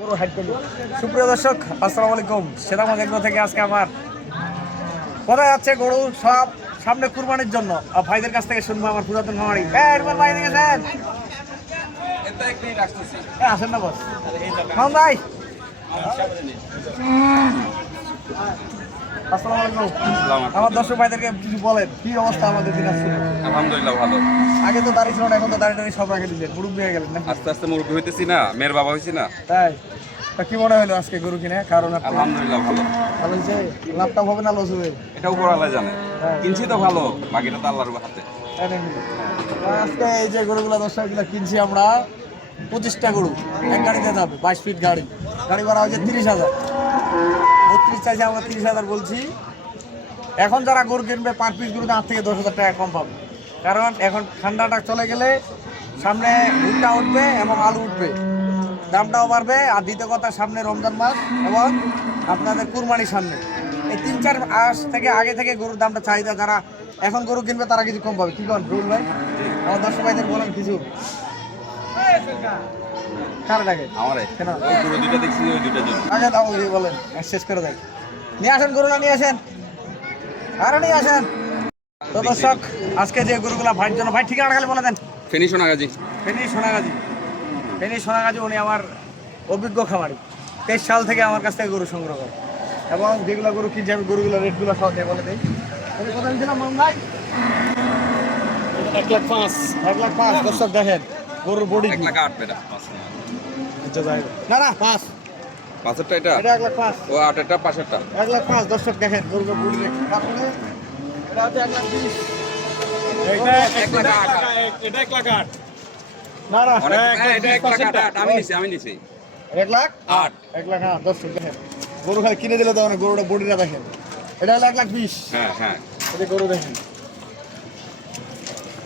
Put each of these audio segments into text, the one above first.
সুপ্রিয় দর্শক, আসসালামু আলাইকুম। সেদামা এগ্রো থেকে আজকে আমার কোথায় যাচ্ছে গরু সব সামনে কুরবানির জন্য ভাইদের কাছ থেকে শুনবো। আমার পুরাতন খামারি ভাই দেখেছেন, আসেন না বস ভাই। আসসালামু আলাইকুম। আমার দর্শক ভাইদেরকে কিছু বলেন, কি অবস্থা আমাদের দিন আসছে? আলহামদুলিল্লাহ ভালো। আগে তো দাঁড়িয়ে ছিল না, এখন তো দাঁড়িয়ে সব রাখে দিলেন, মুরব্বী হয়ে গেলেন না? আস্তে আস্তে মুরব্বী হইতেছি না, মেয়ের বাবা হয়েছি না। তাই কি মনে হলো আজকে গরু কিনে? কারণ আলহামদুলিল্লাহ ভালো। ভালো হয়েছে। লাভটা হবে না লস হবে? এটা উপর আল্লাহ জানে। কিনছি তো ভালো, বাকিটা তো আল্লাহর হাতে। আজকে এই যে গরুগুলো 10 কিনছি আমরা, 25টা গরু এক গাড়িতে যাবে। 22 ফিট গাড়ি ভাড়া হয়েছে 30,000। 32 চাইছে, আমরা 30,000 বলছি। এখন যারা গরু কিনবে পার পিস গরুতে 8 থেকে 10,000 টাকা কম পাবে, কারণ এখন ঠান্ডাটা চলে গেলে সামনে ভুট্টা উঠবে এবং আলু উঠবে, দামটাও বাড়বে। আর দ্বিতীয় কথা, সামনে রমজান মাস এবং আপনাদের কুরবানির সামনে, এই 3-4 মাস থেকে আগে থেকে গরুর দামটা চাহিদা, যারা এখন গরু কিনবে তারা কিছু কম পাবে। কি করেন রুল ভাই? আমার দর্শক ভাইদের বলেন কিছু। কারটাকে আমারে কেন ওই পুরো দুইটা দেখছি, ওই দুইটা জন্য আগে দাও বলেন, শেষ করে দেয়। নিয়ে আসেন গরুটা, নিয়ে আসেন, আরো নিয়ে আসেন। তো দর্শক, আজকে যে গরুগুলা ভাইয়ের জন্য, ভাই ঠিকানা খালি বলে দেন। ফেনী সোনাগাজী। ফেনী সোনাগাজী। উনি আমার অভিজ্ঞ খামারি, 23 সাল থেকে আমার কাছ থেকে গরু সংগ্রহ করে, এবং যেগুলো গরু কিনছি আমি গরুগুলো রেটগুলো সহ বলে দিই। কথা দিয়েছিলাম ভাই 1,05,000। দর্শক দেখেন গরুর বডি 1,08,000 পেটা। না না 5 পাঁচেরটা এটা, এটা 1,05,000। ও 8-টা 5-টা 1,05,000। দর্শক দেখেন গরুর বডি রেট। তারপরে এটা হচ্ছে 1,20,000। এটা 1,08,000। না না এটা 1,08,000 আমি নিছি 1,08,000। 1,08,000। দর্শক দেখেন গরু খালি কিনে দিলে তো গরুটা বডিটা দেখেন। এটা হলো 1,20,000। হ্যাঁ এটা গরু দেখেন,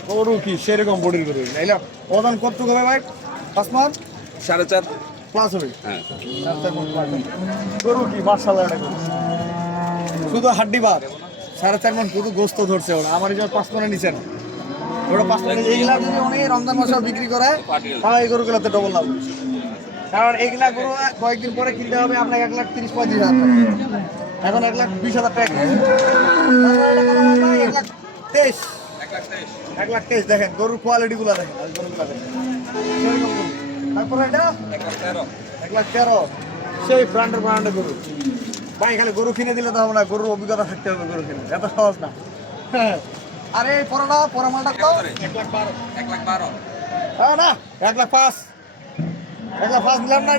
গরু কি সেরকম বডির গরু। এলা ওজন কতটুকু হবে ভাই? 5 মান 4.5 প্লাস হবে। হ্যাঁ। গরু কি মাশাআল্লাহ, এটা গরু শুধু হাড্ডি বাদ 4.5 মান শুধু গোস্ত ধরছে ওরা। আমার এই 5 মানে নিচে না, ওরা 5 মানে। এইগুলা যদি উনি রমজান মাসে বিক্রি করে তাহলে এই গরুগুলোতে ডবল লাভ, কারণ এইগুলা গরু কয়েকদিন পরে কিনতে হবে আপনাকে 1,30,000-35,000 টাকা। এখন 1,20,000 টাকা। 1,23,000 দেখেন গরুর কোয়ালিটি গুলা দেখেন, গরুগুলা দেখেন। তারপরে এটা 1,13,000 সেই ব্র্যান্ডের গরু। ভাই খালি গরু কিনে দিলে তো হবে না, গরুর অভিজ্ঞতা থাকতে হবে গরু কিনে, এত সহজ না। আরে এই পরা মালটা তো 1,12,000। না 1,05,000 নিলাম না।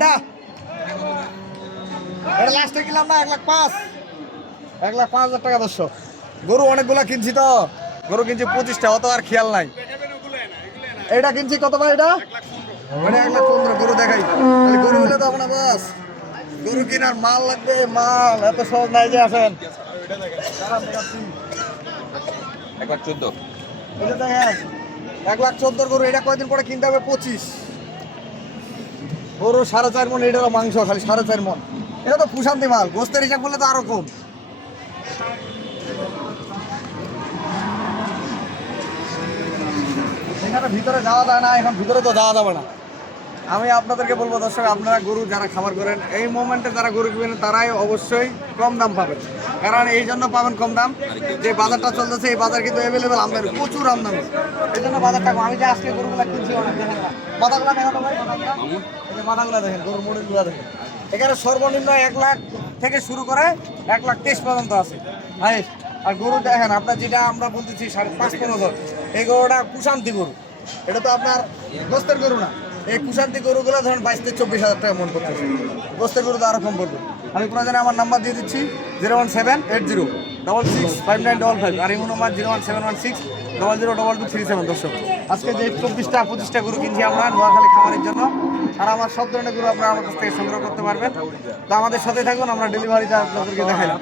এটা লাস্টে কিনলাম না 1,05,000 টাকা। দর্শক গরু অনেকগুলা কিনছি তো, গরু কিনছি 25টা, অত আর খেয়াল নাই। এটা কিনছি কত ভাই? এটা 1,15,000। গরু দেখাই, গরু হলে তো আপনার বাস গরু কেনার মাল লাগবে, মাল এত সহজ নাই যে। আছেন 1,14,000। এটা দেখেন 1,14,000 গরু। এটা কয়দিন পরে কিনতে হবে 25 গরু 4.5 মন। এটারও মাংস খালি 4.5 মন। এটা তো পুষান্তি মাল, গোস্তের হিসাব করলে তো আরো কম। এখানে ভিতরে যাওয়া যায় না, এখন ভিতরে তো যাওয়া যাবে না। আমি আপনাদেরকে বলবো দর্শক, আপনারা গরু যারা খামার করেন, এই মোমেন্টে যারা গরু কিনবেন তারাই অবশ্যই কম দাম পাবেন। কারণ এই জন্য পাবেন কম দাম, যে বাজারটা চলতেছে এই বাজার কিন্তু অ্যাভেলেবেল, আমদানি প্রচুর আমদানি, এই জন্য বাজারটা কম। আমি যে আজকে গরুগুলা কিনছি অনেক দেখেন না, মাথাগুলা দেখেন ভাই, এই যে মাথাগুলা দেখেন, গরুর মডেলগুলা দেখেন। এখানে সর্বনিম্ন 1 লাখ থেকে শুরু করে 1,23,000 পর্যন্ত আছে ভাই। আর গরু দেখেন আপনার, যেটা আমরা বলতেছি 5.5-15,000, এই গরুটা কুশান্তি গরু। এটা তো আপনার গোস্তের গরু না। এই কুশান্তি গরুগুলো ধরেন 22,000-24,000 টাকা মন করতেছে, গোস্তের গরু তো আরো কম পড়বে। আমি প্রয়োজনে আমার নাম্বার দিয়ে দিচ্ছি 01780665955, আর ইমো নাম্বার 01716002237। দর্শক আজকে যে 24-25টা গরু কিনছি আমরা নোয়াখালী খামারের জন্য, আর আমার সব ধরনের গরু আপনারা আমার কাছ থেকে সংগ্রহ করতে পারবেন। তো আমাদের সাথে থাকুন, আমরা ডেলিভারিটা আপনাদেরকে দেখাইলাম।